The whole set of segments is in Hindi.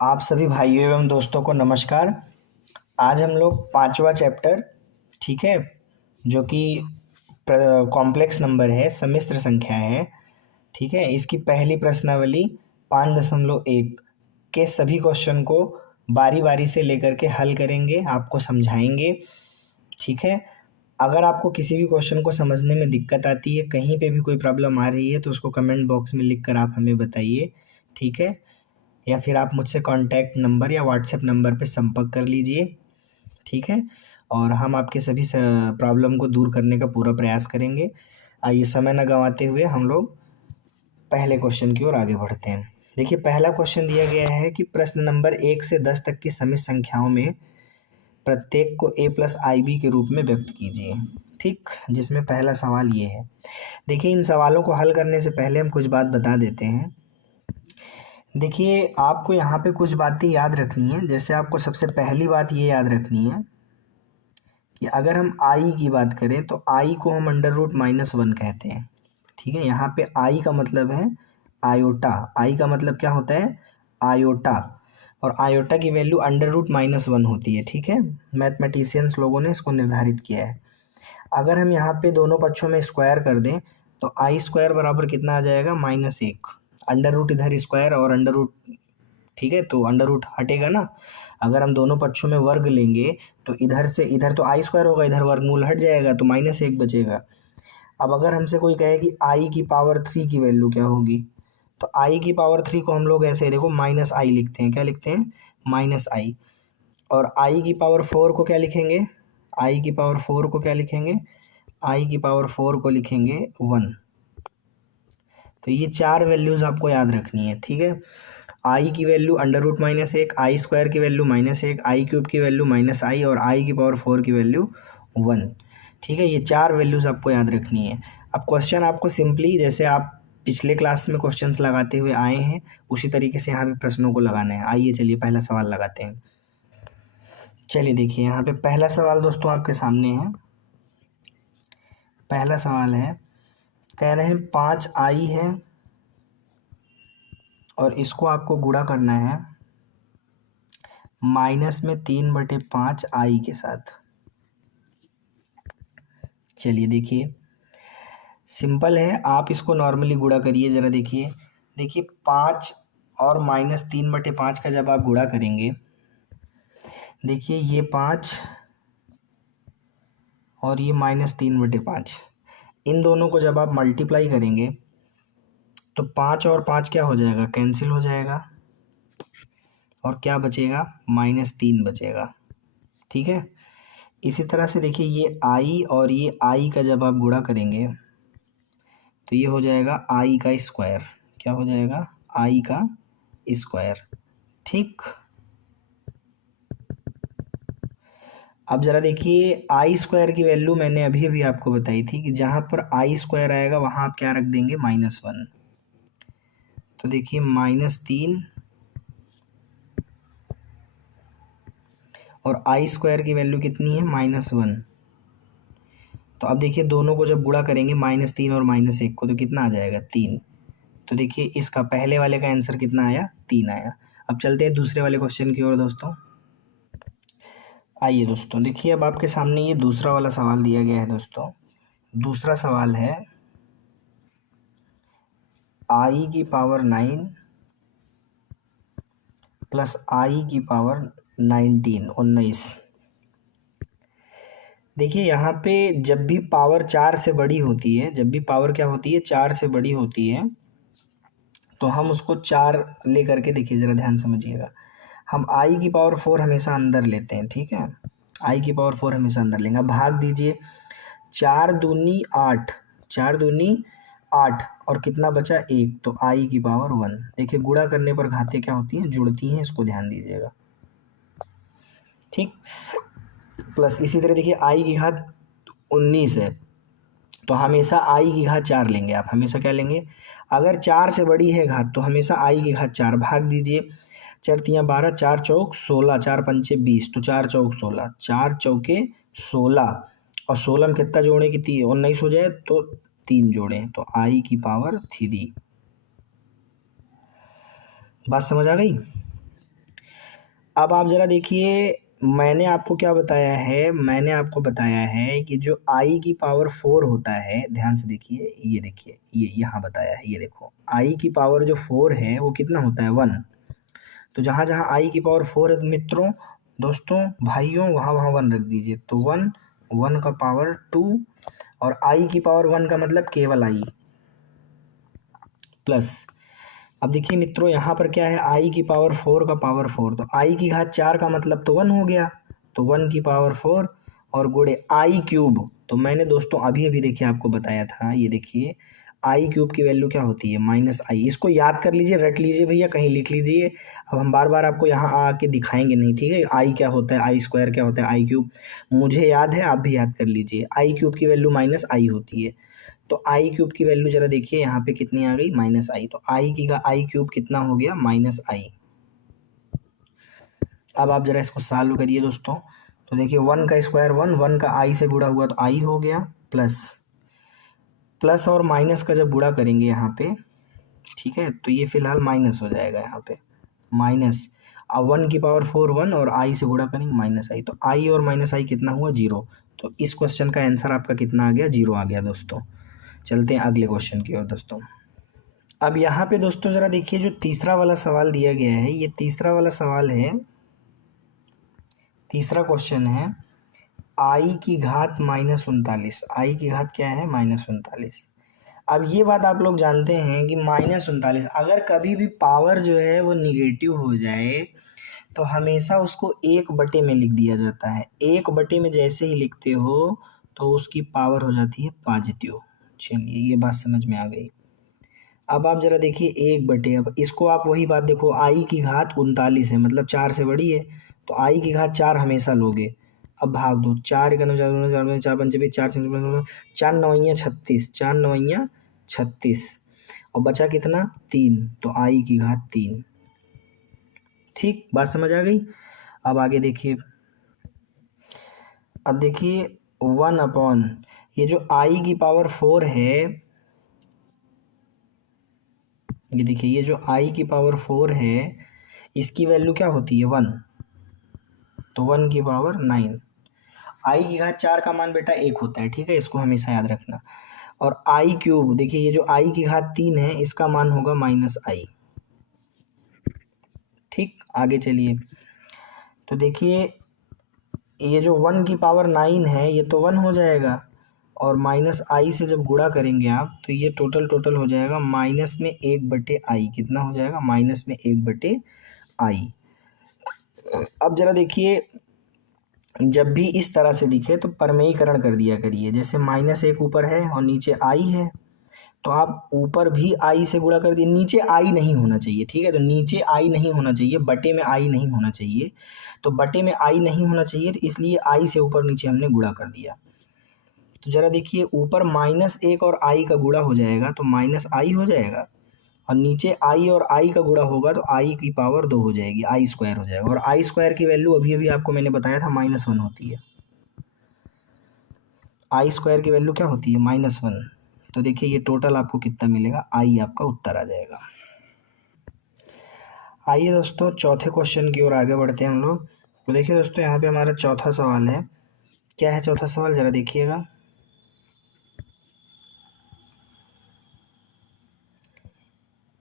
आप सभी भाइयों एवं दोस्तों को नमस्कार। आज हम लोग पांचवा चैप्टर, ठीक है, जो कि कॉम्प्लेक्स नंबर है, सम्मिश्र संख्या है, ठीक है, इसकी पहली प्रश्नावली 5.1 के सभी क्वेश्चन को बारी बारी से लेकर के हल करेंगे, आपको समझाएंगे, ठीक है। अगर आपको किसी भी क्वेश्चन को समझने में दिक्कत आती है, कहीं पे भी कोई प्रॉब्लम आ रही है, तो उसको कमेंट बॉक्स में लिख कर आप हमें बताइए, ठीक है। या फिर आप मुझसे कॉन्टैक्ट नंबर या व्हाट्सएप नंबर पे संपर्क कर लीजिए, ठीक है। और हम आपके सभी प्रॉब्लम को दूर करने का पूरा प्रयास करेंगे। आइए समय न गंवाते हुए हम लोग पहले क्वेश्चन की ओर आगे बढ़ते हैं। देखिए, पहला क्वेश्चन दिया गया है कि प्रश्न नंबर 1 से 10 तक की समित संख्याओं में प्रत्येक को a प्लस आई बी के रूप में व्यक्त कीजिए, ठीक, जिसमें पहला सवाल ये है। देखिए, इन सवालों को हल करने से पहले हम कुछ बात बता देते हैं। देखिए, आपको यहाँ पे कुछ बातें याद रखनी है। जैसे आपको सबसे पहली बात ये याद रखनी है कि अगर हम आई की बात करें तो आई को हम √-1 कहते हैं, ठीक है। यहाँ पे आई का मतलब है आयोटा। आई का मतलब क्या होता है? आयोटा। और आयोटा की वैल्यू √-1 होती है, ठीक है। मैथमेटिशियंस लोगों ने इसको निर्धारित किया है। अगर हम यहाँ पे दोनों पक्षों में स्क्वायर कर दें तो आई स्क्वायर बराबर कितना आ जाएगा? -1। अंडर रूट इधर स्क्वायर और अंडर रूट, ठीक है, तो अंडर रूट हटेगा ना। अगर हम दोनों पक्षों में वर्ग लेंगे तो इधर से इधर तो आई स्क्वायर होगा, इधर वर्गमूल हट जाएगा तो -1 बचेगा। अब अगर हमसे कोई कहे कि आई की पावर 3 की वैल्यू क्या होगी, तो आई की पावर 3 को हम लोग ऐसे देखो -i लिखते हैं। क्या लिखते हैं? -i। और आई की पावर 4 को क्या लिखेंगे? आई की पावर 4 को क्या लिखेंगे? आई की पावर 4 को लिखेंगे 1। तो ये चार वैल्यूज आपको याद रखनी है, ठीक है। आई की वैल्यू √-1, आई स्क्वायर की वैल्यू -1, आई क्यूब की वैल्यू -i और आई की पावर 4 की वैल्यू 1, ठीक है। ये चार वैल्यूज आपको याद रखनी है। अब क्वेश्चन आपको सिंपली, जैसे आप पिछले क्लास में क्वेश्चंस लगाते हुए आए हैं, उसी तरीके से यहाँ पे प्रश्नों को लगाना है। आइए चलिए पहला सवाल लगाते हैं। चलिए देखिए, यहाँ पे पहला सवाल दोस्तों आपके सामने है। पहला सवाल है, कह रहे हैं 5i है और इसको आपको गुणा करना है -3/5i के साथ। चलिए देखिए, सिंपल है, आप इसको नॉर्मली गुणा करिए। ज़रा देखिए, देखिए 5 और -3/5 का जब आप गुणा करेंगे, देखिए ये 5 और ये -3/5, इन दोनों को जब आप मल्टीप्लाई करेंगे तो 5 और 5 क्या हो जाएगा? कैंसिल हो जाएगा और क्या बचेगा? -3 बचेगा, ठीक है। इसी तरह से देखिए, ये आई और ये आई का जब आप गुणा करेंगे तो ये हो जाएगा आई का स्क्वायर। क्या हो जाएगा? आई का स्क्वायर, ठीक। अब ज़रा देखिए, आई स्क्वायर की वैल्यू मैंने अभी अभी आपको बताई थी कि जहाँ पर आई स्क्वायर आएगा वहाँ आप क्या रख देंगे? -1। तो देखिए -3 और आई स्क्वायर की वैल्यू कितनी है? -1। तो अब देखिए, दोनों को जब गुणा करेंगे -3 और -1 को, तो कितना आ जाएगा? 3। तो देखिए, इसका पहले वाले का आंसर कितना आया? 3 आया। अब चलते हैं दूसरे वाले क्वेश्चन की ओर दोस्तों। आइए दोस्तों, देखिए अब आपके सामने ये दूसरा वाला सवाल दिया गया है दोस्तों। दूसरा सवाल है, आई की पावर 9 प्लस आई की पावर 19। देखिए, यहाँ पे जब भी पावर 4 से बड़ी होती है, जब भी पावर क्या होती है? 4 से बड़ी होती है, तो हम उसको 4 ले करके, देखिए ज़रा ध्यान समझिएगा, हम आई की पावर 4 हमेशा अंदर लेते हैं, ठीक है। आई की पावर 4 हमेशा अंदर लेंगे। अब भाग दीजिए, 4 दूनी 8, 4 दूनी 8 और कितना बचा? 1, तो आई की पावर 1। देखिए, गुणा करने पर घातें क्या होती हैं? जुड़ती हैं, इसको ध्यान दीजिएगा, ठीक। प्लस इसी तरह देखिए, आई की घात 19 है, तो हमेशा आई की घात 4 लेंगे आप। हमेशा क्या लेंगे? अगर 4 से बड़ी है घात तो हमेशा आई की घात 4। भाग दीजिए, 4 तियाँ 12, 4 चौक 16, 4 पंचे 20, तो 4 चौक 16, 4 चौके 16 और 16 में कितना जोड़ें कि 19 हो जाए, तो 3 जोड़ें, तो आई की पावर 3। बात समझ आ गई? अब आप ज़रा देखिए, मैंने आपको क्या बताया है, मैंने आपको बताया है कि जो i की पावर 4 होता है, ध्यान से देखिए, ये देखिए, ये यहाँ बताया है, ये देखो, i की पावर जो 4 है वो कितना होता है 1। तो जहाँ जहाँ i की पावर 4 है मित्रों, दोस्तों, भाइयों, वहाँ वहाँ 1 रख दीजिए। तो 1, 1 का पावर 2, और i की पावर 1 का मतलब केवल i प्लस। अब देखिए मित्रों, यहाँ पर क्या है, i की पावर 4 का पावर 4, तो i की घात 4 का मतलब तो 1 हो गया, तो 1 की पावर 4 और गुणे i क्यूब। तो मैंने दोस्तों अभी अभी देखिए आपको बताया था, ये देखिए i क्यूब की वैल्यू क्या होती है, -i। इसको याद कर लीजिए, रट लीजिए भैया, कहीं लिख लीजिए। अब हम बार बार आपको यहाँ आके दिखाएंगे नहीं, ठीक है। i क्या होता है, आई स्क्वायर क्या होता है, i क्यूब मुझे याद है, आप भी याद कर लीजिए। i क्यूब की वैल्यू -i होती है। तो आई क्यूब की वैल्यू जरा देखिए यहाँ पे कितनी आ गई, -i। तो आई की का आई क्यूब कितना हो गया, -i। अब आप जरा इसको सॉल्व करिए दोस्तों। तो देखिए 1 का स्क्वायर 1, 1 का i से गुणा हुआ तो i हो गया, प्लस प्लस और माइनस का जब गुणा करेंगे यहाँ पे, ठीक है, तो ये फिलहाल माइनस हो जाएगा यहाँ पे, माइनस। अब 1 की पावर 4 1 और i से गुणा करेंगे -i, तो i और -i कितना हुआ, 0। तो इस क्वेश्चन का आंसर आपका कितना आ गया, 0 आ गया दोस्तों। चलते हैं अगले क्वेश्चन की ओर दोस्तों। अब यहाँ पे दोस्तों ज़रा देखिए, जो तीसरा वाला सवाल दिया गया है, ये तीसरा वाला सवाल है, तीसरा क्वेश्चन है, आई की घात -39। आई की घात क्या है, -39। अब ये बात आप लोग जानते हैं कि -39 अगर कभी भी पावर जो है वो निगेटिव हो जाए तो हमेशा उसको 1/, में लिख दिया जाता है। 1/, में जैसे ही लिखते हो तो उसकी पावर हो जाती है पॉजिटिव। चलिए, ये बात समझ में आ गई। अब आप ज़रा देखिए 1/, अब इसको आप वही बात देखो, आई की घात 39 है, मतलब 4 से बड़ी है, तो आई की घात 4 हमेशा लोगे। अब भाग दो, 4 का 9, 4 4 4 पंचे भी 4 4 9 36, 4 9 36, और बचा कितना, 3, तो आई की घात 3। ठीक, बात समझ आ गई। अब आगे देखिए, अब देखिए 1/, ये जो आई की पावर 4 है, ये देखिए, ये जो i की पावर 4 है, इसकी वैल्यू क्या होती है, 1। तो 1 की पावर 9। i की घात 4 का मान बेटा 1 होता है, ठीक है, इसको हमेशा याद रखना। और i क्यूब, देखिए ये जो i की घात 3 है, इसका मान होगा -i। ठीक, आगे चलिए। तो देखिए, ये जो 1 की पावर 9 है, ये तो 1 हो जाएगा, और -i से जब गुणा करेंगे आप, तो ये टोटल टोटल हो जाएगा माइनस में 1/i। कितना हो जाएगा, माइनस में 1/i। अब जरा देखिए, जब भी इस तरह से दिखे तो परमेयीकरण कर दिया करिए। जैसे -1 ऊपर है और नीचे i है, तो आप ऊपर भी i से गुणा कर दिए, नीचे i नहीं होना चाहिए, ठीक है। तो नीचे i नहीं होना चाहिए, बटे में i नहीं होना चाहिए, तो बटे में i नहीं होना चाहिए, तो इसलिए i से ऊपर नीचे हमने गुणा कर दिया। तो जरा देखिए, ऊपर -1 और i का गुणा हो जाएगा तो -i हो जाएगा, और नीचे i और i का गुणा होगा तो i की पावर 2 हो जाएगी, आई स्क्वायर हो जाएगा। और आई स्क्वायर की वैल्यू अभी अभी आपको मैंने बताया था -1 होती है। आई स्क्वायर की वैल्यू क्या होती है, -1। तो देखिए ये टोटल आपको कितना मिलेगा, आई आपका उत्तर आ जाएगा। आइए दोस्तों, चौथे क्वेश्चन की ओर आगे बढ़ते हैं हम लोग। तो देखिए दोस्तों, यहाँ पे हमारा चौथा सवाल है। क्या है चौथा सवाल, ज़रा देखिएगा।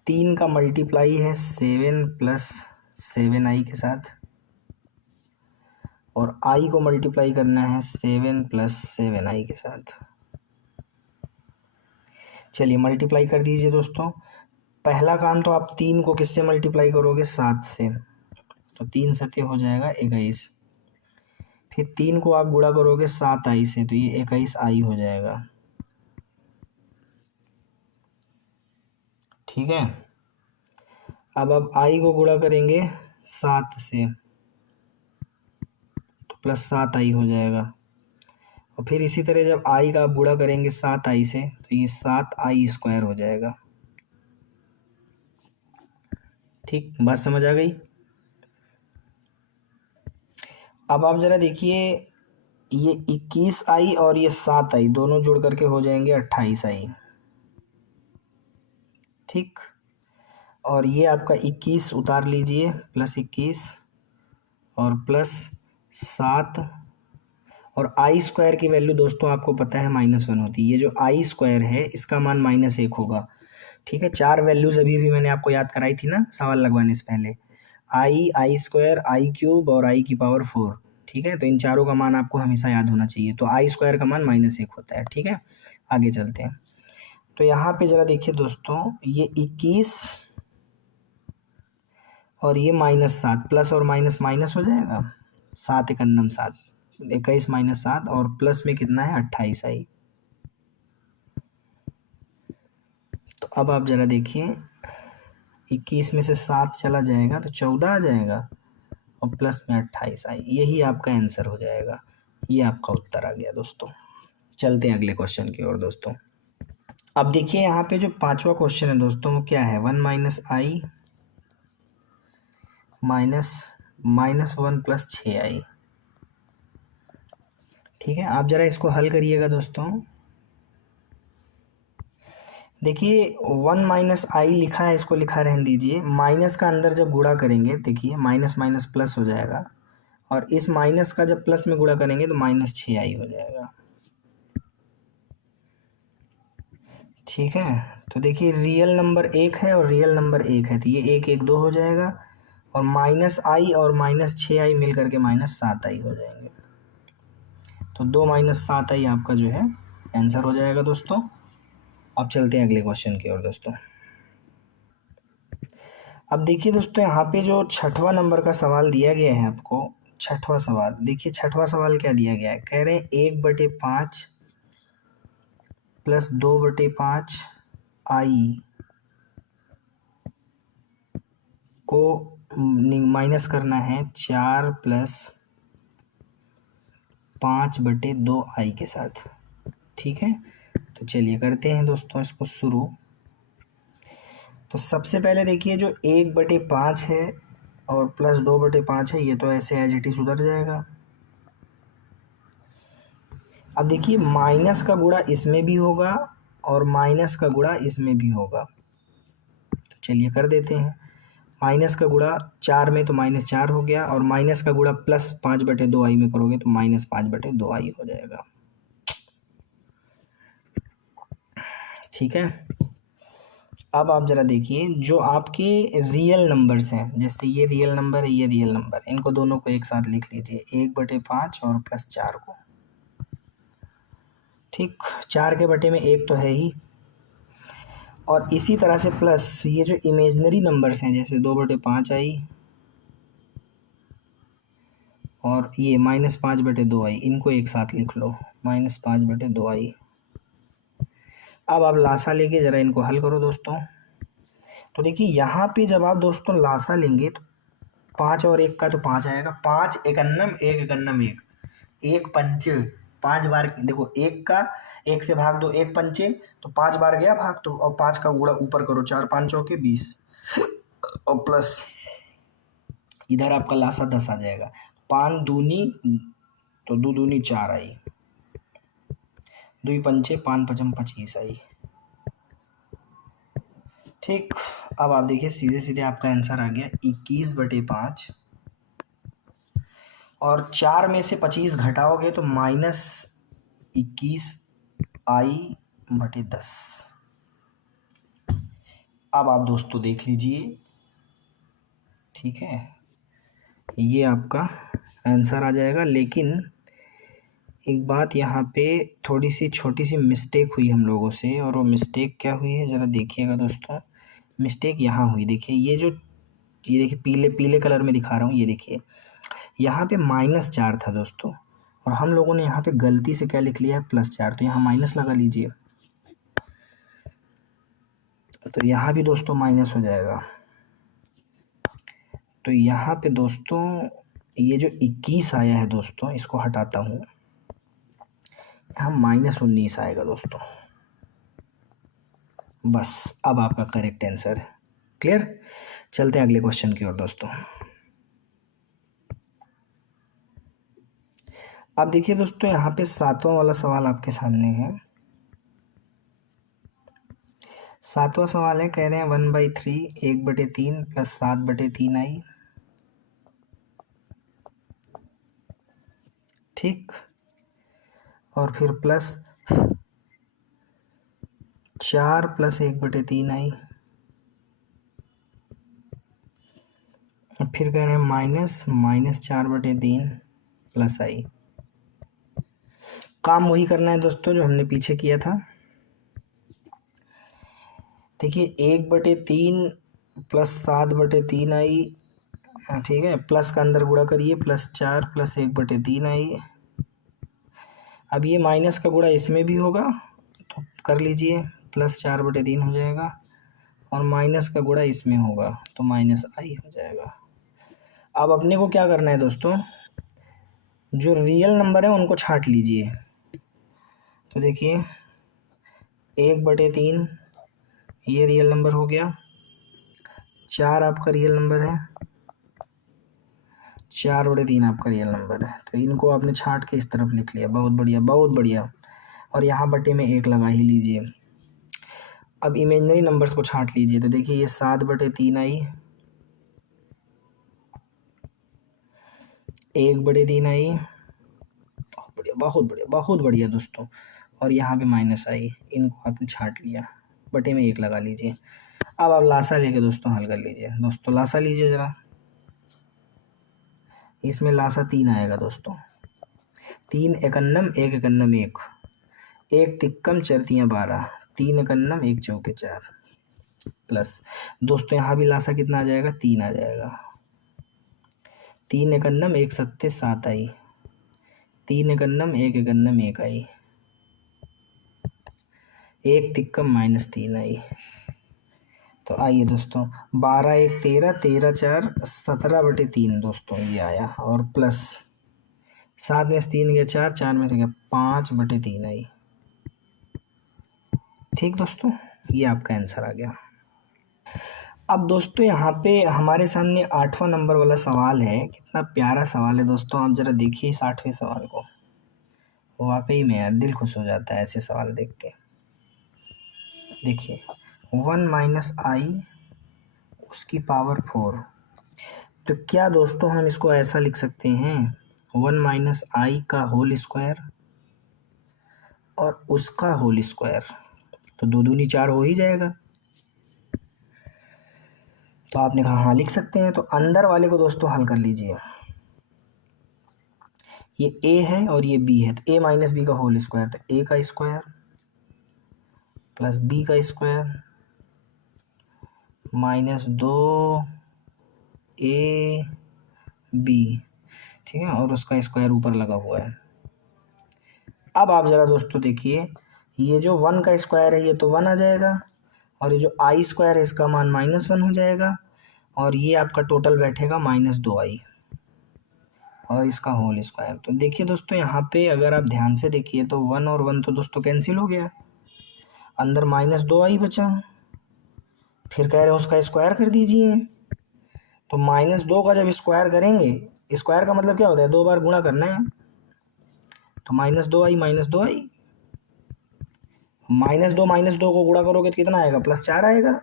3 का मल्टीप्लाई है 7 + 7i के साथ, और i को मल्टीप्लाई करना है 7 + 7i के साथ। चलिए मल्टीप्लाई कर दीजिए दोस्तों। पहला काम तो आप 3 को किससे मल्टीप्लाई करोगे, 7 से, तो 3 सत्य हो जाएगा 21। फिर 3 को आप गुणा करोगे 7i से, तो ये 21i हो जाएगा, ठीक है। अब आप i को गुणा करेंगे 7 से, तो +7i हो जाएगा, और फिर इसी तरह जब i का आप गुणा करेंगे 7i से, तो ये 7i² हो जाएगा। ठीक, बात समझ आ गई। अब आप ज़रा देखिए, ये 21i और ये 7i दोनों जोड़ करके हो जाएंगे 28i, ठीक। और ये आपका 21 उतार लीजिए, +21, और प्लस 7, और आई स्क्वायर की वैल्यू दोस्तों आपको पता है -1 होती है। ये जो आई स्क्वायर है इसका मान -1 होगा। ठीक है, 4 वैल्यूज़ अभी भी मैंने आपको याद कराई थी ना सवाल लगवाने से पहले, आई स्क्वायर, आई क्यूब और आई की पावर 4। ठीक है, तो इन चारों का मान आपको हमेशा याद होना चाहिए। तो आई स्क्वायर का मान -1 होता है। ठीक है, आगे चलते हैं। तो यहाँ पे ज़रा देखिए दोस्तों, ये 21 और ये -7, प्लस और माइनस माइनस हो जाएगा, 7 एकन्नम 7, 21 -7 और प्लस में कितना है 28 आई। तो अब आप ज़रा देखिए, 21 में से 7 चला जाएगा तो 14 आ जाएगा और प्लस में 28 आई। यही आपका आंसर हो जाएगा। ये आपका उत्तर आ गया दोस्तों। चलते हैं अगले क्वेश्चन की ओर दोस्तों। अब देखिए यहाँ पे जो पांचवा क्वेश्चन है दोस्तों वो क्या है, 1 - आई -1 + 6i। ठीक है, आप ज़रा इसको हल करिएगा दोस्तों। देखिए 1 - आई लिखा है, इसको लिखा रहने दीजिए। माइनस का अंदर जब गुणा करेंगे, देखिए माइनस माइनस प्लस हो जाएगा, और इस माइनस का जब प्लस में गुणा करेंगे तो -6i हो जाएगा। ठीक है, तो देखिए रियल नंबर 1 है और रियल नंबर 1 है, तो ये 1 1 2 हो जाएगा, और -i और -6i मिल करके -7i हो जाएंगे। तो 2 - 7i आपका जो है आंसर हो जाएगा दोस्तों। अब चलते हैं अगले क्वेश्चन की ओर दोस्तों। अब देखिए दोस्तों, यहाँ पे जो छठवां नंबर का सवाल दिया गया है आपको, छठवां सवाल देखिए, छठवां सवाल क्या दिया गया है, कह रहे हैं 1/5 + 2/5 आई को माइनस करना है 4 + 5/2 आई के साथ। ठीक है, तो चलिए करते हैं दोस्तों इसको शुरू। तो सबसे पहले देखिए, जो 1/5 है और प्लस 2/5 है, ये तो ऐसे एज इट इज उधर जाएगा। अब देखिए माइनस का गुणा इसमें भी होगा और माइनस का गुणा इसमें भी होगा, तो चलिए कर देते हैं। माइनस का गुणा 4 में तो -4 हो गया, और माइनस का गुणा प्लस 5/2 आई में करोगे तो -5/2 आई हो जाएगा। ठीक है, अब आप ज़रा देखिए, जो आपके रियल नंबर्स हैं, जैसे ये रियल नंबर है, ये रियल नंबर, इनको दोनों को एक साथ लिख लीजिए, 1/5 और +4 को। ठीक, 4 के बटे में 1 तो है ही, और इसी तरह से प्लस ये जो इमेजनरी नंबर्स हैं, जैसे 2/5 आई और ये -5/2 आई, इनको एक साथ लिख लो, -5/2 आई। अब आप लासा लेके ज़रा इनको हल करो दोस्तों। तो देखिए यहाँ पे जब आप दोस्तों लासा लेंगे तो 5 और 1 का तो 5 आएगा, 5 एकन्नम 1 एकन्नम 1, 1 पंचे 5 बार, देखो 1 का 1 से भाग दो, 1 पंचे तो 5 बार गया भाग, तो और 5 का गुणा ऊपर करो, 4 5 चौके 20, और प्लस इधर आपका लासा 10 आ जाएगा। 5 दूनी तो 2 दूनी 4 आई, 2 पंचे 5 पचम 25 आई। ठीक, अब आप देखिए सीधे सीधे आपका आंसर आ गया 21/5, और 4 में से 25 घटाओगे तो -21 i/10। अब आप दोस्तों देख लीजिए, ठीक है, ये आपका आंसर आ जाएगा। लेकिन एक बात यहाँ पे, थोड़ी सी छोटी सी मिस्टेक हुई हम लोगों से, और वो मिस्टेक क्या हुई है ज़रा देखिएगा दोस्तों। मिस्टेक यहाँ हुई, देखिए ये देखिए पीले पीले कलर में दिखा रहा हूँ, ये देखिए यहाँ पे -4 था दोस्तों, और हम लोगों ने यहाँ पे गलती से क्या लिख लिया है, +4, तो यहाँ माइनस लगा लीजिए, तो यहाँ भी दोस्तों माइनस हो जाएगा। तो यहाँ पे दोस्तों ये जो 21 आया है दोस्तों, इसको हटाता हूँ, यहाँ -19 आएगा दोस्तों। बस अब आपका करेक्ट आंसर है। क्लियर, चलते हैं अगले क्वेश्चन की ओर दोस्तों। अब देखिए दोस्तों, यहाँ पे 7वां वाला सवाल आपके सामने है। 7वां सवाल है, कह रहे हैं 1/3 1/3 + 7/3 आई ठीक, और फिर प्लस 4 प्लस 1/3 आई, फिर कह रहे हैं -4/3 प्लस आई। काम वही करना है दोस्तों जो हमने पीछे किया था। देखिए 1/3 प्लस 7/3 आई, ठीक है, प्लस का अंदर गुणा करिए, +4 प्लस 1/3 आई। अब ये माइनस का गुणा इसमें भी होगा तो कर लीजिए, +4/3 हो जाएगा, और माइनस का गुणा इसमें होगा तो -i हो जाएगा। अब अपने को क्या करना है दोस्तों, जो रियल नंबर है उनको छांट लीजिए। तो देखिए 1/3 ये रियल नंबर हो गया, 4 आपका रियल नंबर है, 4/3 आपका रियल नंबर है, तो इनको आपने छांट के इस तरफ लिख लिया। बहुत बढ़िया, बहुत बढ़िया। और यहाँ बटे में 1 लगा ही लीजिए। अब इमेजिनरी नंबर्स को छांट लीजिए। तो देखिए ये 7/3 आई, 1/3 आई, बहुत बढ़िया, बहुत बढ़िया, बहुत बढ़िया दोस्तों। और यहाँ पे माइनस आई, इनको आपने छांट लिया, बटे में 1 लगा लीजिए। अब आप लासा लेके दोस्तों हल कर लीजिए। दोस्तों लासा लीजिए ज़रा, इसमें लासा 3 आएगा दोस्तों। 3 एकन्नम 1 एकन्नम 1, 1 तिक्कम 4 तियाँ 12, 3 एकन्नम 1 चौके 4, प्लस दोस्तों यहाँ भी लासा कितना आ जाएगा, 3 आ जाएगा। 3 एकन्नम 1 सत्ते 7 आई, 3 एकन्नम 1 एकन्नम 1 आई, 1 तिक्कम -3 आई। तो आइए दोस्तों 12 1 13, 13 4 17/3 दोस्तों ये आया, और प्लस 7 में से 3 गया 4, 4 में से गया 5/3 आई। ठीक दोस्तों, ये आपका आंसर आ गया। अब दोस्तों यहाँ पे हमारे सामने 8वां नंबर वाला सवाल है। कितना प्यारा सवाल है दोस्तों, आप ज़रा देखिए इस 8वें सवाल को। वाकई में यार दिल खुश हो जाता है ऐसे सवाल देख के। देखिए 1 - i उसकी पावर 4। तो क्या दोस्तों हम इसको ऐसा लिख सकते हैं, 1 - i का होल स्क्वायर और उसका होल स्क्वायर, तो 2 दूनी 4 हो ही जाएगा। तो आपने कहा हाँ लिख सकते हैं। तो अंदर वाले को दोस्तों हल कर लीजिए। ये a है और ये b है, तो a - b का होल स्क्वायर, तो a का स्क्वायर प्लस b का स्क्वायर -2ab, ठीक है, और उसका स्क्वायर ऊपर लगा हुआ है। अब आप ज़रा दोस्तों देखिए, ये जो 1 का स्क्वायर है ये तो 1 आ जाएगा, और ये जो i स्क्वायर है इसका मान -1 हो जाएगा, और ये आपका टोटल बैठेगा -2i और इसका होल स्क्वायर। तो देखिए दोस्तों यहाँ पे अगर आप ध्यान से देखिए तो 1 और 1 तो दोस्तों कैंसिल हो गया, अंदर -2i बचा, फिर कह रहे हैं उसका स्क्वायर कर दीजिए। तो -2 का जब स्क्वायर करेंगे, स्क्वायर का मतलब क्या होता है, 2 बार गुणा करना है, तो -2i -2i, -2 को गुणा करोगे तो कितना आएगा, +4 आएगा,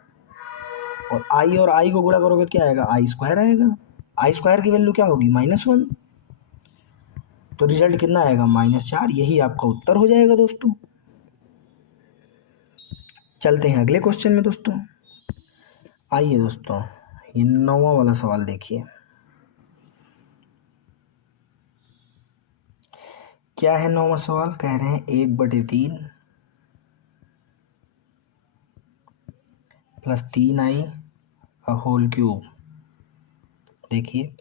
और i को गुणा करोगे तो क्या आएगा, i स्क्वायर आएगा। i स्क्वायर की वैल्यू क्या होगी, -1, तो रिजल्ट कितना आएगा, -4। यही आपका उत्तर हो जाएगा दोस्तों। चलते हैं अगले क्वेश्चन में दोस्तों। आइए दोस्तों ये 9वां वाला सवाल देखिए। क्या है 9वां सवाल, कह रहे हैं 1/3 प्लस 3i का होल क्यूब। देखिए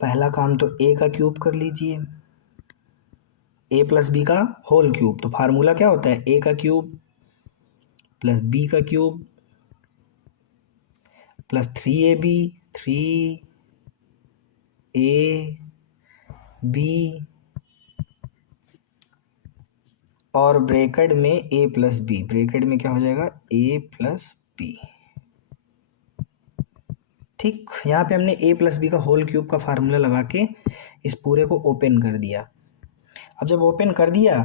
पहला काम तो a का क्यूब कर लीजिए, a प्लस b का होल क्यूब, तो फार्मूला क्या होता है, a का क्यूब प्लस b का क्यूब प्लस 3ab, 3ab और ब्रैकेट में a प्लस b, ब्रैकेट में क्या हो जाएगा, a प्लस b। ठीक, यहाँ पे हमने a प्लस बी का होल क्यूब का फार्मूला लगा के इस पूरे को ओपन कर दिया। अब जब ओपन कर दिया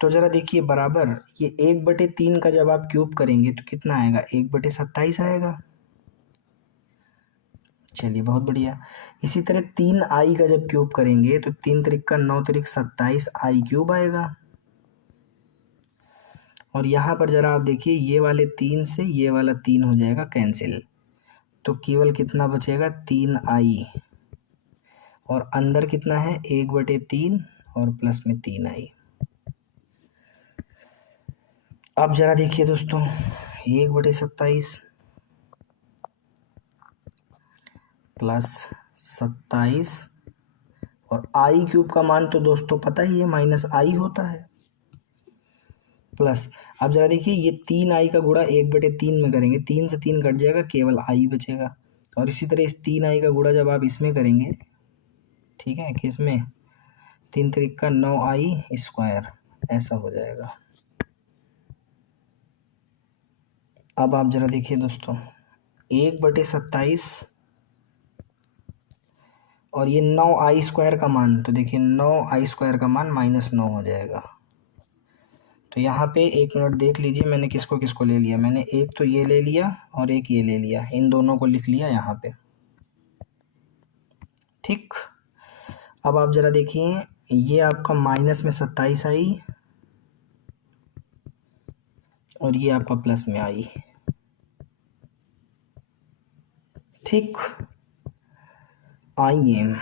तो ज़रा देखिए बराबर, ये 1/3 का जब आप क्यूब करेंगे तो कितना आएगा, 1/27 आएगा। चलिए बहुत बढ़िया। इसी तरह 3i का जब क्यूब करेंगे तो 3 त्रिक 27 आई क्यूब आएगा। और यहाँ पर जरा आप देखिए, ये वाले 3 से ये वाला 3 हो जाएगा कैंसिल, तो केवल कितना बचेगा 3i। और अंदर कितना है 1/3 और प्लस में 3i। अब जरा देखिए दोस्तों, 1/27 प्लस 27 और आई क्यूब का मान तो दोस्तों पता ही है -i होता है, प्लस। अब जरा देखिए, ये 3i का गुणा 1/3 में करेंगे, 3 से 3 कट जाएगा, केवल i बचेगा। और इसी तरह इस 3i का गुणा जब आप इसमें करेंगे, ठीक है, किसमें, 3 त्रिक 9i², ऐसा हो जाएगा। अब आप जरा देखिए दोस्तों, 1/27 और ये 9i² का मान, तो देखिए 9i² का मान -9 हो जाएगा। तो यहाँ पे 1 मिनट देख लीजिए, मैंने किसको किसको ले लिया। मैंने एक तो ये ले लिया और एक ये ले लिया, इन दोनों को लिख लिया यहाँ पे, ठीक। अब आप जरा देखिए, ये आपका माइनस में 27 आई और ये आपका प्लस में आई, ठीक। आइए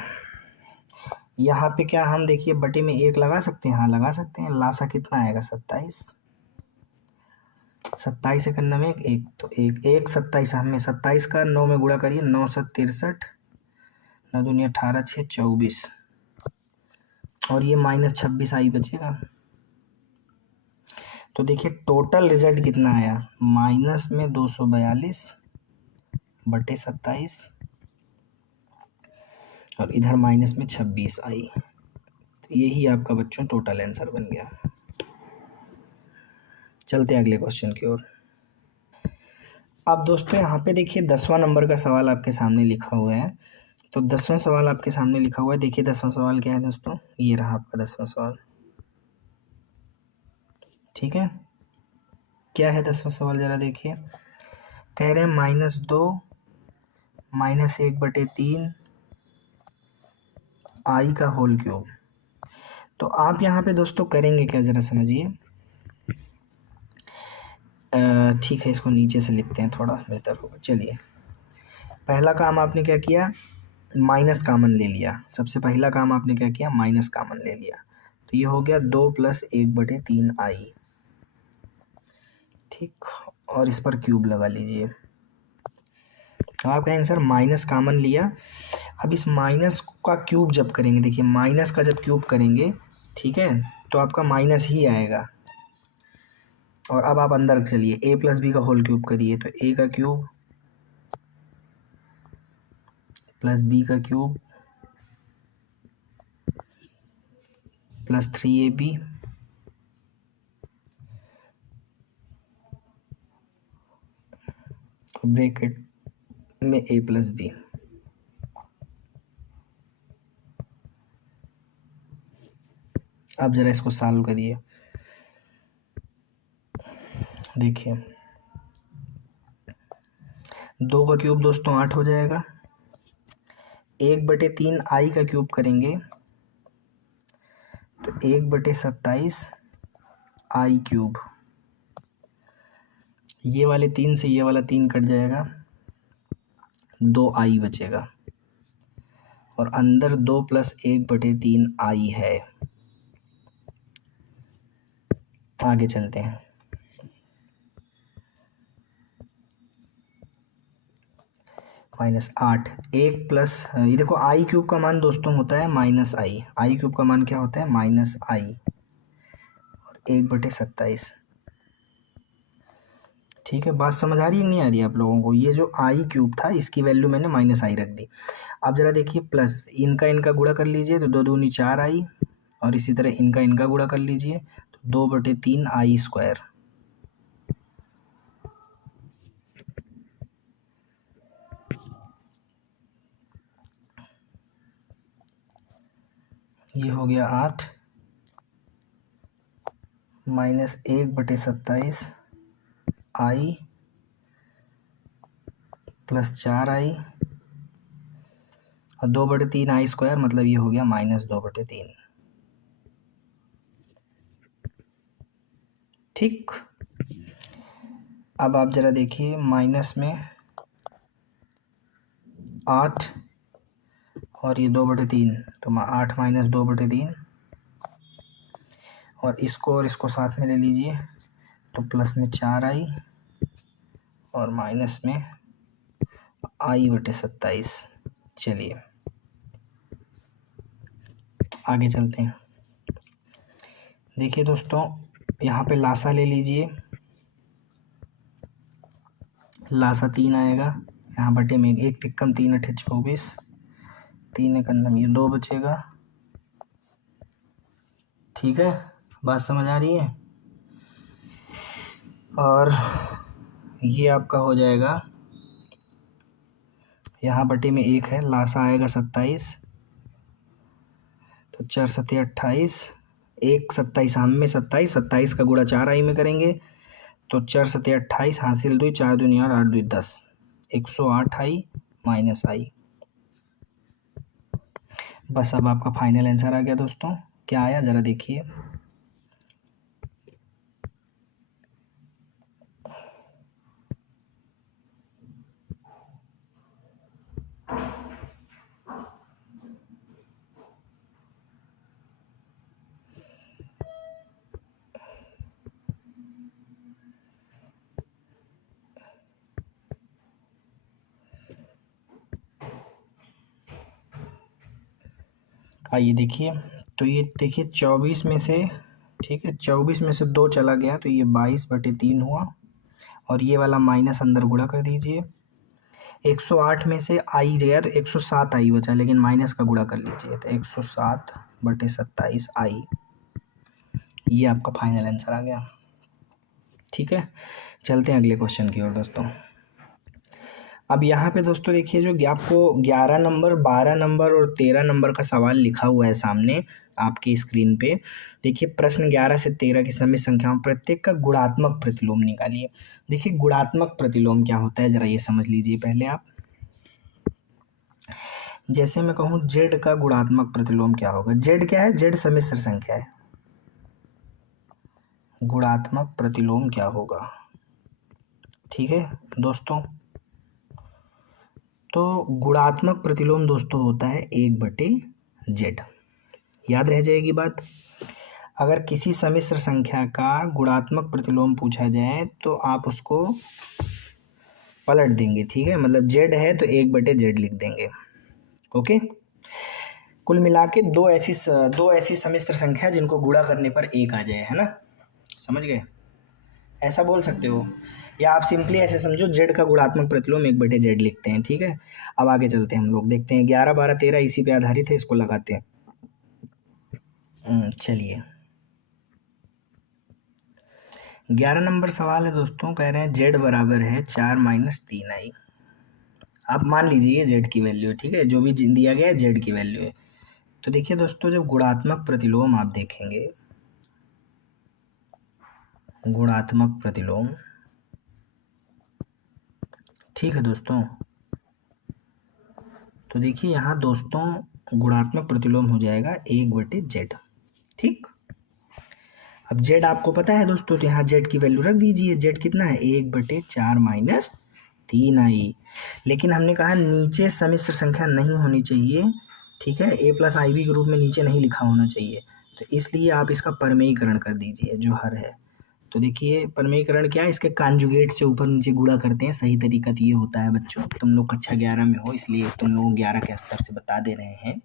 यहाँ पे क्या हम देखिए बटे में 1 लगा सकते हैं, हाँ लगा सकते हैं। लासा कितना आएगा 27, 27 से करना में एक, तो एक 27, हमें 27 का 9 में गुणा करिए, 9×7 = 63, 9×2 = 18, 6 = 24 और ये -26i बचेगा। तो देखिए टोटल रिजल्ट कितना आया, माइनस में 242/27 और इधर माइनस में 26i। तो यही आपका बच्चों टोटल आंसर बन गया। चलते हैं अगले क्वेश्चन की ओर। अब दोस्तों यहाँ पे देखिए 10वां नंबर का सवाल आपके सामने लिखा हुआ है। तो 10वां सवाल आपके सामने लिखा हुआ है, देखिए 10वां सवाल क्या है दोस्तों, ये रहा आपका 10वां सवाल, ठीक है। क्या है 10वां सवाल, जरा देखिए। कह रहे हैं -2 -1/3 आई का होल क्यूब। तो आप यहाँ पे दोस्तों करेंगे क्या, जरा समझिए। ठीक है, इसको नीचे से लिखते हैं, थोड़ा बेहतर होगा। चलिए, पहला काम आपने क्या किया, माइनस कामन ले लिया। सबसे पहला काम आपने क्या किया, माइनस कामन ले लिया। तो ये हो गया 2 + 1/3i, ठीक। और इस पर क्यूब लगा लीजिए। अब आप कहेंगे सर माइनस कामन लिया, अब इस माइनस का क्यूब जब करेंगे, देखिए माइनस का जब क्यूब करेंगे, ठीक है, तो आपका माइनस ही आएगा। और अब आप अंदर चलिए, a + b का होल क्यूब करिए, तो a का क्यूब प्लस b का क्यूब प्लस 3ab ब्रैकेट में a + b। अब जरा इसको सॉल्व करिए, देखिए 2 का क्यूब दोस्तों 8 हो जाएगा, 1/3 आई का क्यूब करेंगे तो 1/27 आई क्यूब, ये वाले 3 से ये वाला 3 कट जाएगा, 2i बचेगा। और अंदर 2 + 1/3 आई है। आगे चलते हैं, -8, 1 प्लस, ये देखो आई क्यूब का मान दोस्तों होता है -i, आई क्यूब का मान क्या होता है -i और 1/27, ठीक है। बात समझ आ रही है नहीं आ रही है आप लोगों को। ये जो आई क्यूब था इसकी वैल्यू मैंने -i रख दी। अब जरा देखिए प्लस, इनका गुणा कर लीजिए, तो 2 दूनी 4i और इसी तरह इनका गुणा कर लीजिए, तो 2/3 i²। ये हो गया 8 -1/27 i प्लस 4i और 2/3 आई स्क्वायर मतलब ये हो गया -2/3। ठीक। अब आप ज़रा देखिए माइनस में 8 और ये 2/3 तो 8 - 2/3 और इसको साथ में ले लीजिए तो प्लस में 4i और माइनस में i/27। चलिए आगे चलते हैं। देखिए दोस्तों यहाँ पे लासा ले लीजिए, लासा 3 आएगा, यहाँ बटे में 1 तिक्कम 3 अठे 24, 3 एक अन्नम ये 2 बचेगा। ठीक है, बात समझ आ रही है। और ये आपका हो जाएगा, यहाँ बटे में 1 है, लासा आएगा 27, तो 4 सत्ते 28, 1 27 हम में 27, 27 का गुणा 4 आई में करेंगे तो 4 सत्ते 28, हासिल 2 4 दूनी 8 8 2 10, 108 आई माइनस आई। बस अब आपका फाइनल आंसर आ गया दोस्तों। क्या आया ज़रा देखिए। आइए देखिए, तो ये देखिए 24 में से, ठीक है 24 में से 2 चला गया तो ये 22/3 हुआ और ये वाला माइनस अंदर गुणा कर दीजिए। 108 में से आई गया तो 107 आई बचा, लेकिन माइनस का गुणा कर लीजिए तो 107/27 आई। ये आपका फाइनल आंसर आ गया। ठीक है, चलते हैं अगले क्वेश्चन की ओर दोस्तों। अब यहाँ पे दोस्तों देखिए जो आपको 11 नंबर, 12 नंबर और 13 नंबर का सवाल लिखा हुआ है सामने आपकी स्क्रीन पे। देखिए प्रश्न 11 से 13 की सभी संख्याओं प्रत्येक का गुणात्मक प्रतिलोम निकालिए। देखिए गुणात्मक प्रतिलोम क्या होता है ज़रा ये समझ लीजिए पहले आप। जैसे मैं कहूँ जेड का गुणात्मक प्रतिलोम क्या होगा। जेड क्या है, जेड सम्मिश्र संख्या है। गुणात्मक प्रतिलोम क्या होगा, ठीक है दोस्तों। तो गुणात्मक प्रतिलोम दोस्तों होता है 1/z। याद रह जाएगी बात। अगर किसी सम्मिश्र संख्या का गुणात्मक प्रतिलोम पूछा जाए तो आप उसको पलट देंगे, ठीक है। मतलब z है तो 1/z लिख देंगे। ओके, कुल मिला के दो ऐसी सम्मिश्र संख्या जिनको गुणा करने पर 1 आ जाए, है ना, समझ गए। ऐसा बोल सकते हो या आप सिंपली ऐसे समझो जेड का गुणात्मक प्रतिलोम 1/z लिखते हैं। ठीक है, अब आगे चलते हैं, हम लोग देखते हैं 11 12 13 इसी पे आधारित है, इसको लगाते हैं। चलिए 11 नंबर सवाल है दोस्तों, कह रहे हैं जेड बराबर है 4 - 3i। आप मान लीजिए ये जेड की वैल्यू है, ठीक है, जो भी दिया गया है जेड की वैल्यू है। तो देखिए दोस्तों जब गुणात्मक प्रतिलोम आप देखेंगे, गुणात्मक प्रतिलोम, ठीक है दोस्तों, तो देखिए यहाँ दोस्तों गुणात्मक प्रतिलोम हो जाएगा 1/z। ठीक, अब z आपको पता है दोस्तों तो यहाँ z की वैल्यू रख दीजिए। z कितना है, 1/4 - 3i। लेकिन हमने कहा नीचे सम्मिश्र संख्या नहीं होनी चाहिए, ठीक है, a+ib के रूप में नीचे नहीं लिखा होना चाहिए, तो इसलिए आप इसका परमेयीकरण कर दीजिए जो हर है। तो देखिए परमेयीकरण क्या है, इसके कांजुगेट से ऊपर नीचे गुणा करते हैं। सही तरीका तो ये होता है बच्चों, तुम लोग कक्षा 11 में हो इसलिए तुम लोग 11 के स्तर से बता दे रहे हैं।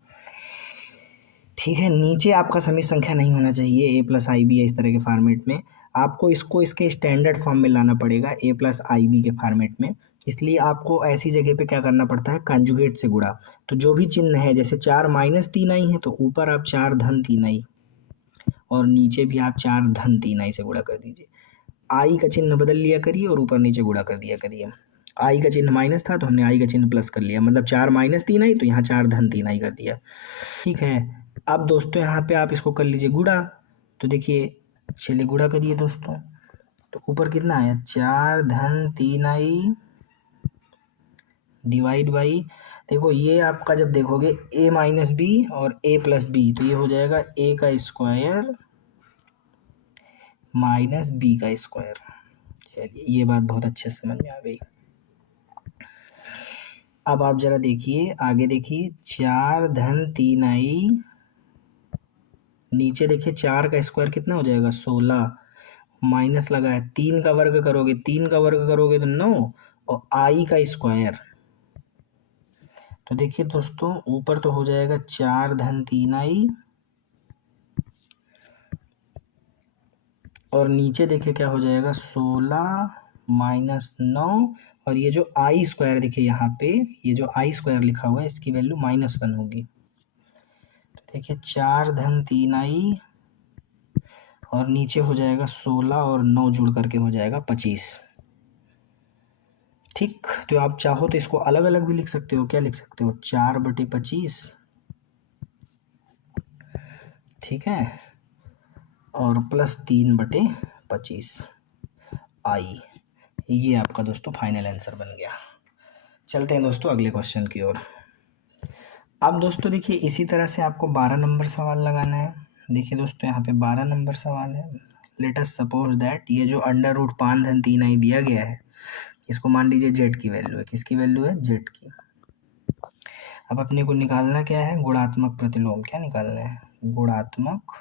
ठीक है, नीचे आपका समी संख्या नहीं होना चाहिए a+ib या इस तरह के फॉर्मेट में। आपको इसको इसके स्टैंडर्ड फॉर्म में लाना पड़ेगा a+ib के फॉर्मेट में। इसलिए आपको ऐसी जगह पे क्या करना पड़ता है, कंजुगेट से गुणा। तो जो भी चिन्ह है, जैसे 4 - 3i है तो ऊपर आप 4 धन 3i और नीचे भी आप 4 धन 3i से गुणा कर दीजिए। आई का चिन्ह बदल लिया करिए और ऊपर नीचे गुणा कर दिया करिए। आई का चिन्ह माइनस था तो हमने आई का चिन्ह प्लस कर लिया, मतलब 4 - 3i तो यहाँ 4 धन 3i कर दिया। ठीक है, अब दोस्तों यहाँ पे आप इसको कर लीजिए गुणा। तो देखिए चलिए गुणा करिए दोस्तों, तो ऊपर कितना आया, 4 धन 3i डिवाइड बाई, देखो ये आपका जब देखोगे a माइनस बी और a प्लस बी, तो ये हो जाएगा a का स्क्वायर माइनस b का स्क्वायर। चलिए ये बात बहुत अच्छे से समझ में आ गई। अब आप जरा देखिए आगे, देखिए 4 धन 3i, नीचे देखिए 4 का स्क्वायर कितना हो जाएगा 16, माइनस लगा है 3 का वर्ग करोगे, 3 का वर्ग करोगे तो 9, और i का स्क्वायर, तो देखिए दोस्तों ऊपर तो हो जाएगा 4 धन 3i, और नीचे देखिए क्या हो जाएगा 16 माइनस 9, और ये जो आई स्क्वायर देखिए यहाँ पे, ये जो आई स्क्वायर लिखा हुआ है इसकी वैल्यू -1 होगी। तो देखिए 4 धन 3i, और नीचे हो जाएगा 16 और 9 जुड़ करके हो जाएगा 25। ठीक, तो आप चाहो तो इसको अलग अलग भी लिख सकते हो, क्या लिख सकते हो 4/25, ठीक है, और प्लस 3/25 आई। ये आपका दोस्तों फाइनल आंसर बन गया। चलते हैं दोस्तों अगले क्वेश्चन की ओर। अब दोस्तों देखिए इसी तरह से आपको 12 नंबर सवाल लगाना है। देखिए दोस्तों यहाँ पे 12 नंबर सवाल है। लेट अस सपोज दैट ये जो √5 धन 3i दिया गया है, इसको मान लीजिए जेड की वैल्यू है। किसकी वैल्यू है? जेड की। अब अपने को निकालना क्या है? गुणात्मक प्रतिलोम। क्या निकालना है? गुणात्मक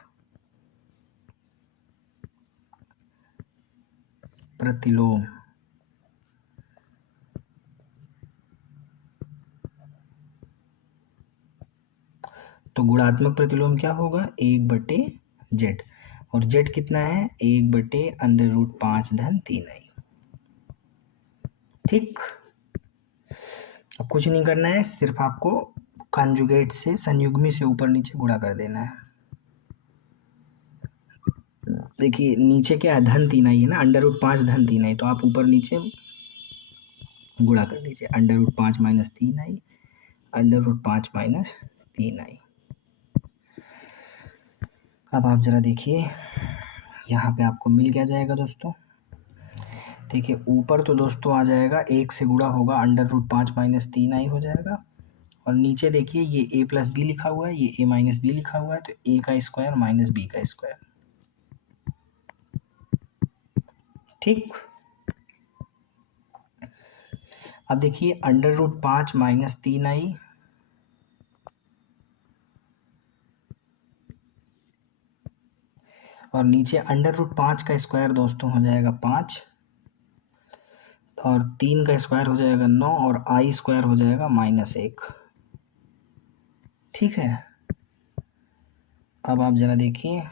प्रतिलोम। तो गुणात्मक प्रतिलोम क्या होगा? 1/जेड, और जेड कितना है? 1/√5 धन 3i। ठीक, अब कुछ नहीं करना है, सिर्फ आपको कॉन्जुगेट से, संयुग्मी से ऊपर नीचे गुणा कर देना है। देखिए नीचे क्या है? धन 3i है ना, √5 धन 3i, तो आप ऊपर नीचे गुणा कर दीजिए। √5 माइनस 3i, √5 माइनस 3i। अब आप ज़रा देखिए यहाँ पे आपको मिल क्या जाएगा दोस्तों? देखिए ऊपर तो दोस्तों आ जाएगा 1 से गुणा होगा, √5 माइनस 3i हो जाएगा, और नीचे देखिए ये a प्लस बी लिखा हुआ है, ये a माइनस बी लिखा हुआ है, तो a का स्क्वायर माइनस b का स्क्वायर। ठीक, अब देखिए √5 माइनस 3i, और नीचे √5 का स्क्वायर दोस्तों हो जाएगा 5, और 3 का स्क्वायर हो जाएगा 9, और i स्क्वायर हो जाएगा -1। ठीक है, अब आप ज़रा देखिए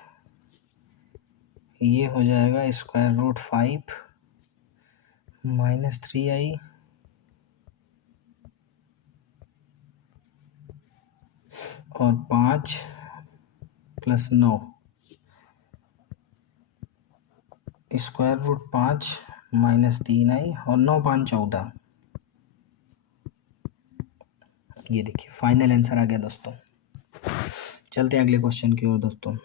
ये हो जाएगा √5 माइनस 3i, और 5 प्लस 9, √5 माइनस 3i, और 9 5 14। ये देखिए फाइनल आंसर आ गया दोस्तों। चलते हैं अगले क्वेश्चन की ओर दोस्तों।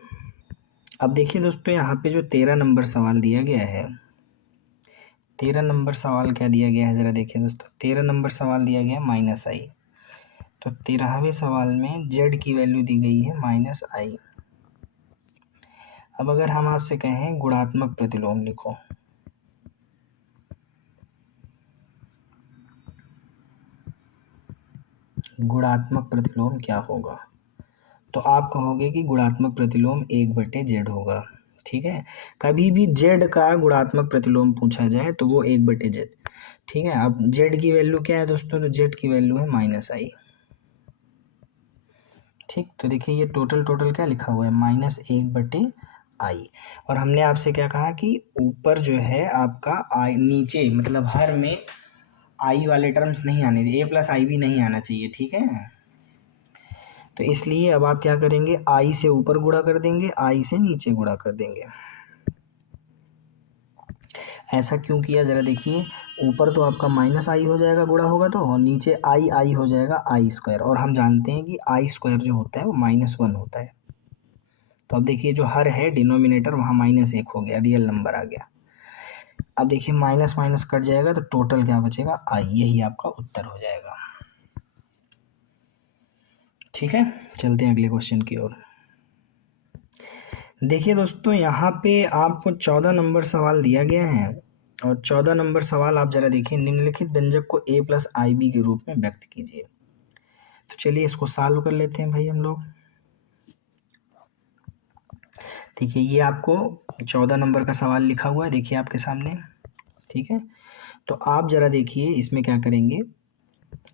अब देखिए दोस्तों यहाँ पे जो 13 नंबर सवाल दिया गया है, 13 नंबर सवाल क्या दिया गया है ज़रा देखिए दोस्तों। 13 नंबर सवाल दिया गया है -i, तो 13वें सवाल में जेड की वैल्यू दी गई है -i। अब अगर हम आपसे कहें गुणात्मक प्रतिलोम लिखो, गुणात्मक प्रतिलोम क्या होगा, तो आप कहोगे कि गुणात्मक प्रतिलोम 1/जेड होगा। ठीक है, कभी भी जेड का गुणात्मक प्रतिलोम पूछा जाए तो वो 1/जेड। ठीक है, अब जेड की वैल्यू क्या है दोस्तों? तो जेड की वैल्यू है -i। ठीक, तो देखिए ये टोटल क्या लिखा हुआ है? -1/i। और हमने आपसे क्या कहा कि ऊपर जो है आपका आई, नीचे मतलब हर में आई वाले टर्म्स नहीं आने, a प्लस आई भी नहीं आना चाहिए। ठीक है, तो इसलिए अब आप क्या करेंगे? आई से ऊपर गुणा कर देंगे, आई से नीचे गुणा कर देंगे। ऐसा क्यों किया ज़रा देखिए, ऊपर तो आपका -i हो जाएगा गुणा होगा तो, और नीचे आई हो जाएगा आई स्क्वायर, और हम जानते हैं कि आई स्क्वायर जो होता है वो -1 होता है। तो अब देखिए जो हर है डिनोमिनेटर वहाँ -1 हो गया, रियल नंबर आ गया। अब देखिए माइनस माइनस कट जाएगा तो टोटल क्या बचेगा, आई। यही आपका उत्तर हो जाएगा। ठीक है, चलते हैं अगले क्वेश्चन की ओर। देखिए दोस्तों, यहाँ पे आपको 14 नंबर सवाल दिया गया है और 14 नंबर सवाल आप जरा देखिए, निम्नलिखित व्यंजक को a प्लस आई बी के रूप में व्यक्त कीजिए। तो चलिए इसको सॉल्व कर लेते हैं भाई हम लोग। देखिए ये आपको 14 नंबर का सवाल लिखा हुआ है, देखिए आपके सामने। ठीक है, तो आप जरा देखिए इसमें क्या करेंगे।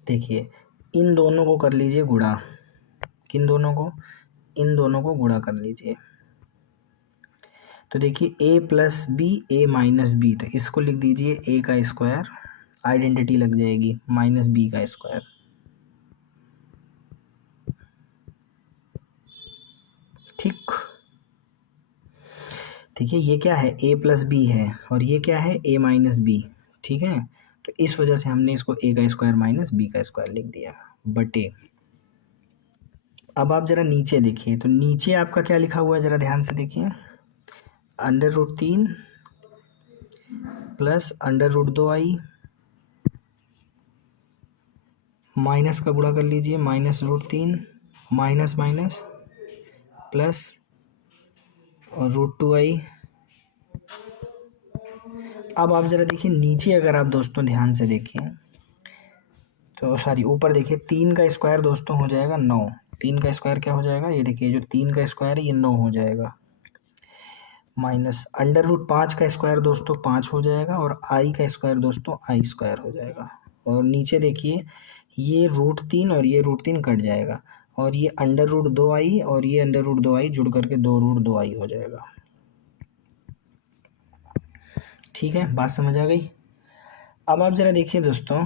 देखिए इन दोनों को कर लीजिए गुणा। किन दोनों को, इन दोनों को गुणा कर लीजिए। तो देखिए a plus B, A minus B, तो इसको लिख दीजिए a का स्क्वायर, आइडेंटिटी लग जाएगी, माइनस बी का स्क्वायर। ठीक, देखिए ये क्या है, a प्लस बी है और ये क्या है, a माइनस बी। ठीक है, तो इस वजह से हमने इसको a का स्क्वायर माइनस बी का स्क्वायर लिख दिया बटे। अब आप जरा नीचे देखिए, तो नीचे आपका क्या लिखा हुआ है, जरा ध्यान से देखिए। √3 प्लस √2i, माइनस का गुणा कर लीजिए, -√3 माइनस माइनस प्लस और √2i। अब आप ज़रा देखिए नीचे, अगर आप दोस्तों ध्यान से देखिए तो सॉरी ऊपर देखिए, 3 का स्क्वायर दोस्तों हो जाएगा 9। 3 का स्क्वायर क्या हो जाएगा, ये देखिए जो 3 का स्क्वायर है ये 9 हो जाएगा, माइनस √5 का स्क्वायर दोस्तों 5 हो जाएगा और आई का स्क्वायर दोस्तों आई स्क्वायर हो जाएगा। और नीचे देखिए ये √3 और ये √3 कट जाएगा और ये √2i और ये √2i जुड़ करके 2√2i हो जाएगा। ठीक है, बात समझ आ गई। अब आप ज़रा देखिए दोस्तों,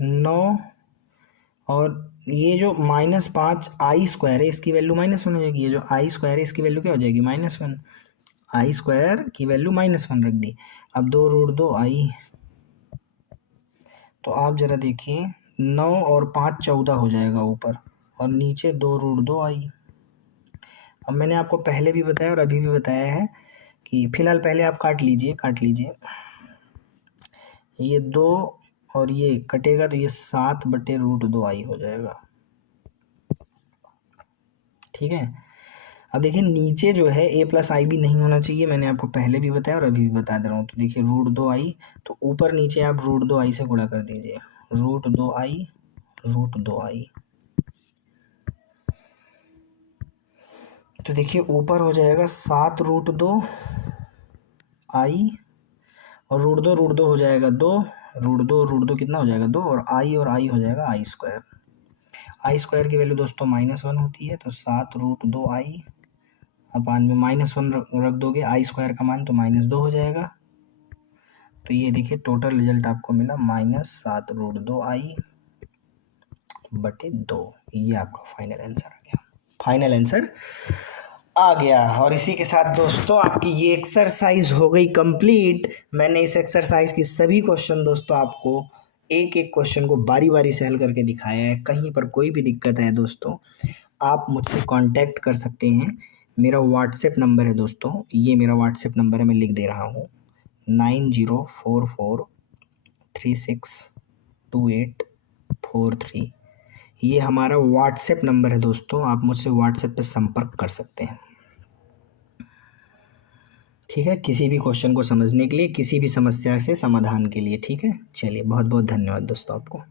9 और ये जो -5 आई स्क्वायर है इसकी वैल्यू -1 हो जाएगी। ये जो आई स्क्वायर है इसकी वैल्यू क्या हो जाएगी, -1। आई स्क्वायर की वैल्यू -1 रख दी। अब 2√2i, तो आप ज़रा देखिए 9 और 5 14 हो जाएगा ऊपर और नीचे 2√2i। अब मैंने आपको पहले भी बताया और अभी भी बताया है कि फिलहाल पहले आप काट लीजिए, काट लीजिए। ये 2 और ये कटेगा तो ये 7/√2i हो जाएगा। ठीक है, अब देखिए नीचे जो है a प्लस आई भी नहीं होना चाहिए, मैंने आपको पहले भी बताया और अभी भी बता दे रहा हूँ। तो देखिए √2i, तो ऊपर नीचे आप √2i से गुणा कर दीजिए, √2i √2i। तो देखिए ऊपर हो जाएगा 7√2i और √2 हो जाएगा 2, √2 कितना हो जाएगा 2 और आई हो जाएगा आई स्क्वायर। आई स्क्वायर की वैल्यू दोस्तों -1 होती है, तो 7√2i अपान में -1 रख दोगे, आई स्क्वायर का मान तो -2 हो जाएगा। तो ये देखिए टोटल रिजल्ट आपको मिला -7√2i बटे 2। ये आपका फाइनल आंसर आ गया, फाइनल आंसर आ गया। और इसी के साथ दोस्तों आपकी ये एक्सरसाइज हो गई कंप्लीट। मैंने इस एक्सरसाइज की सभी क्वेश्चन दोस्तों आपको एक एक क्वेश्चन को बारी बारी से हल करके दिखाया है। कहीं पर कोई भी दिक्कत है दोस्तों, आप मुझसे कांटेक्ट कर सकते हैं। मेरा व्हाट्सएप नंबर है दोस्तों, ये मेरा व्हाट्सएप नंबर है, मैं लिख दे रहा हूँ, 9044362843। ये हमारा व्हाट्सएप नंबर है दोस्तों, आप मुझसे व्हाट्सएप पे संपर्क कर सकते हैं। ठीक है, किसी भी क्वेश्चन को समझने के लिए, किसी भी समस्या से समाधान के लिए। ठीक है, चलिए बहुत बहुत धन्यवाद दोस्तों आपको।